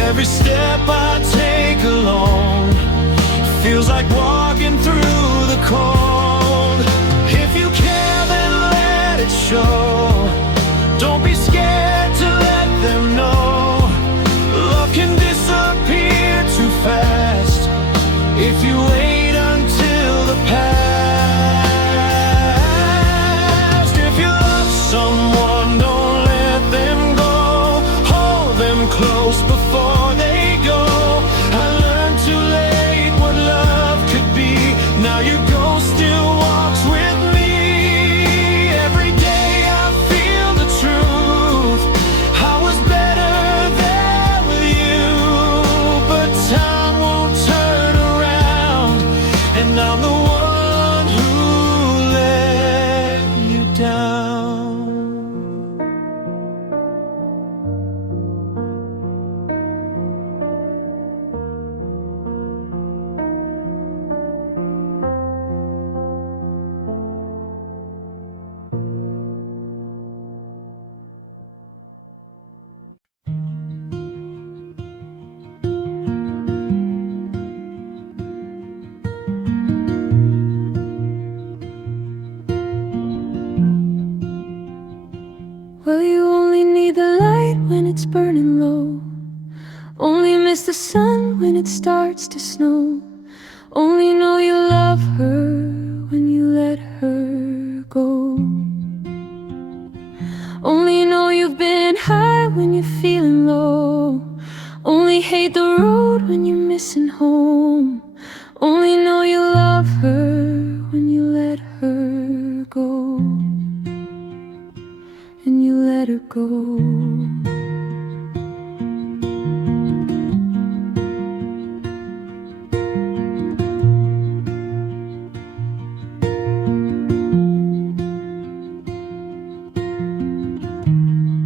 every step I take alone feels like walking through the cold. If you care, then let it show. Don't be scared to let them know. Love can disappear too fast if you wait until the past. If you love someone, don't let them go. Hold them close before they go. I learned too late what love could be. Now your ghost still walks with me. Every day I feel the truth. I was better there with you, but time won't turn around, and I'm the one who let you down. Well, you only need the light when it's burning low. Only miss the sun when it starts to snow. Only know you love her when you let her go. Only know you've been high when you're feeling low. Only hate the road when you're missing home. Only know you love her when you let her go. And you let her go.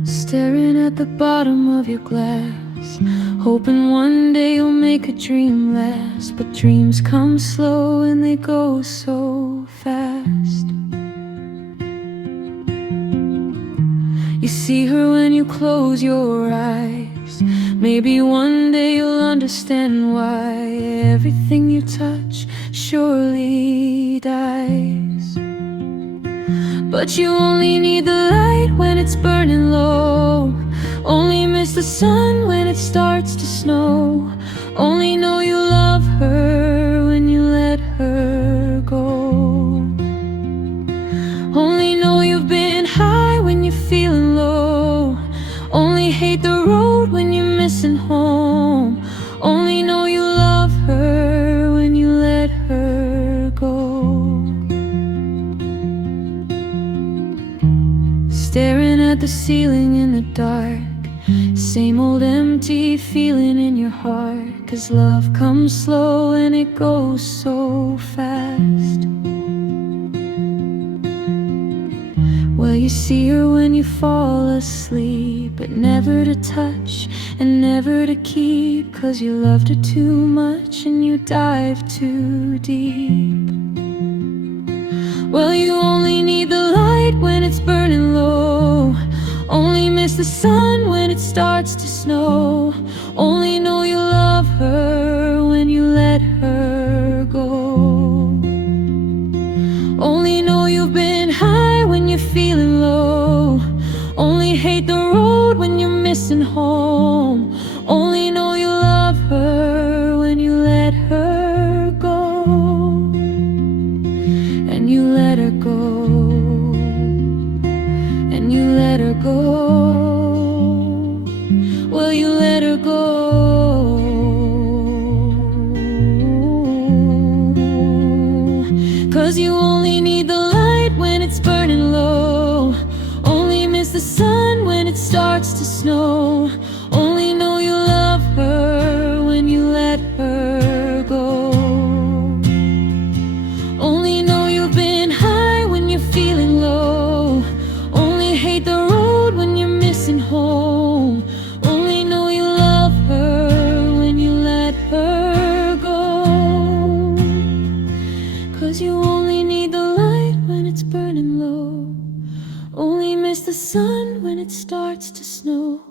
Staring at the bottom of your glass, hoping one day you'll make a dream last. But dreams come slow and they go so fast. You see her when you close your eyes. Maybe one day you'll understand why everything you touch surely dies. But you only need the light when it's burning low. Only miss the sun when it starts to snow. Only know you love her when you let her go. Only know you've been high when you're feeling low. Only hate the road when you're missing home. Only know you love her when you let her go. Staring at the ceiling in the dark, Same old empty feeling in your heart, 'cause love comes slow and it goes so fast. Well, you see her when you fall asleep, but never to touch and never to keep, 'cause you loved her too much and you dive too deep. Well, you only need the light when it's burning low, only miss the sun when it starts to snow, only know you love her when you let her go. Only know you've been high when you're feeling low, only hate the road when you're missing home, only know you love her when you let her go. And you let her go, and you let her go. Well, you let her go, 'cause you only need the light when it's burning low, only miss the sun when it starts to snow, only know you love her when you let her go. Only know you've been high when you're feeling low, only hate the road when you're missing home, only know you love her when you let her go. 'Cause you only need the light when it's burning low, only miss the sun when it starts to snow,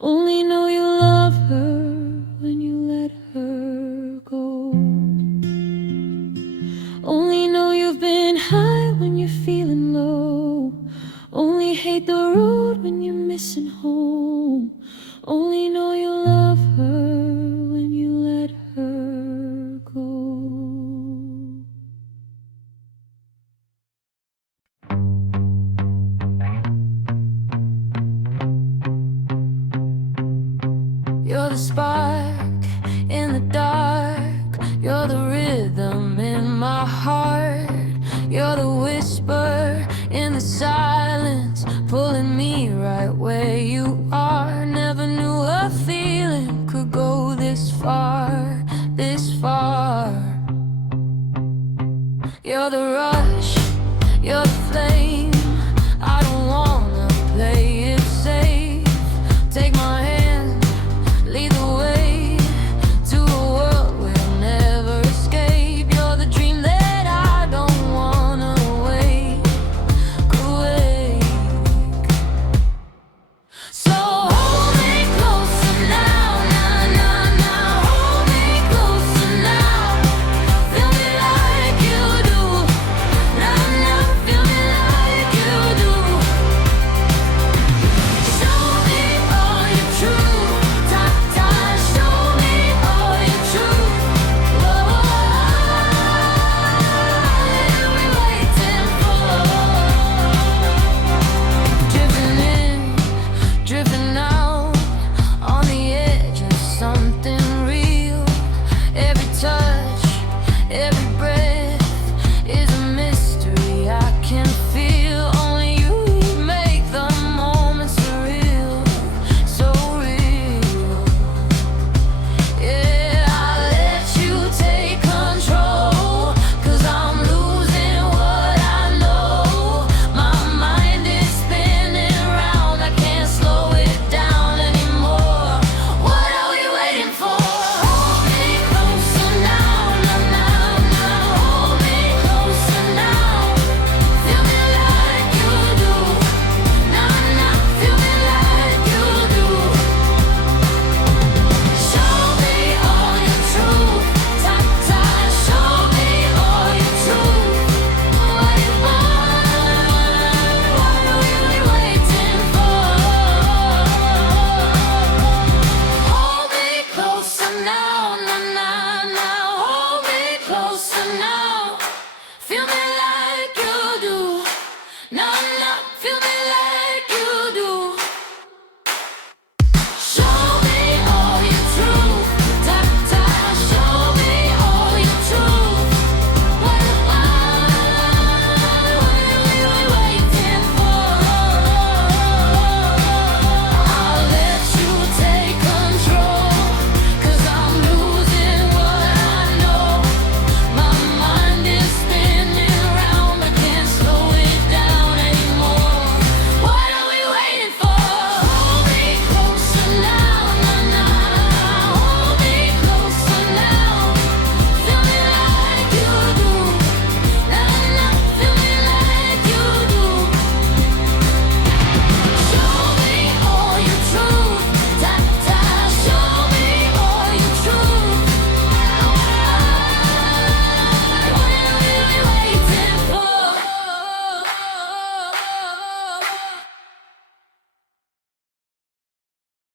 only know you love her when you let her go. Only know you've been high when you're feeling low, only hate the road when you're missing home, only know you love her when you let her go. You're the spark in the dark, you're the rhythm in my heart, you're the whisper in the silence, pulling me right where you are. Never knew a feeling could go this far, this far. You're the rush, you're the flame, I don't wanna play it safe. Take my hand, lead the way to a world we'll never escape. You're the dream that I don't wanna wake awake. So hold me closer now, now, now, now. Hold me closer now. Feel me like you do. Now, now, feel me like you do. Show me all your truth. Top, top, show me all your truth. What are we waiting for? Drifting in, drifting out, on the edge of something real. Every touch, every breath is a mystery I can feel. Only you make the moments surreal, so real. Yeah, I let you take control, 'cause I'm losing what I know. My mind is spinning round, I can't slow it down anymore. What are we waiting for? Hold me closer now, now, now, now. Hold me closer now. Feel me like you do. Now, now, feel me like you do. Show me all your truth. Top, top, show me all your truth. What are we waiting for? Hold me closer now, now, now, now. Hold me closer now. Feel me like you do. Now,